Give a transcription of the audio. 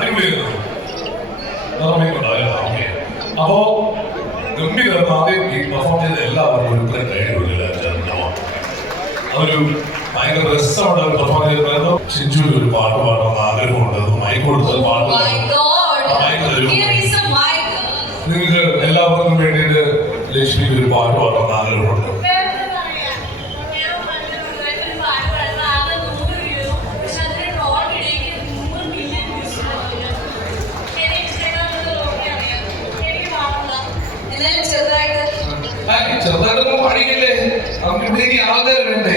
അടിപൊളിയായിരുന്നു. അപ്പോ ഗംഭീരം ആദ്യം ഈ പെർഫോം ചെയ്ത എല്ലാവർക്കും ഒരു കഴിവുള്ള അതൊരു ഭയങ്കര രസമുള്ള ഒരു പെർഫോം ചെയ്തിട്ടുണ്ടായിരുന്നു. ഷിജുവിന് ഒരു പാട്ട് പാടണമെന്ന് ആഗ്രഹമുണ്ട്. മൈക്ക് കൊടുത്തത് പാട്ട് നിങ്ങൾക്ക് എല്ലാവർക്കും വേണ്ടിയിട്ട് ലക്ഷ്മിക്ക് ഒരു പാട്ട് പാടണമെന്ന് ആഗ്രഹമുണ്ട്. ചെറുതായിട്ടൊന്നും പാടിയില്ലേ? നമുക്ക് ആൾക്കാർ വേണ്ടേ?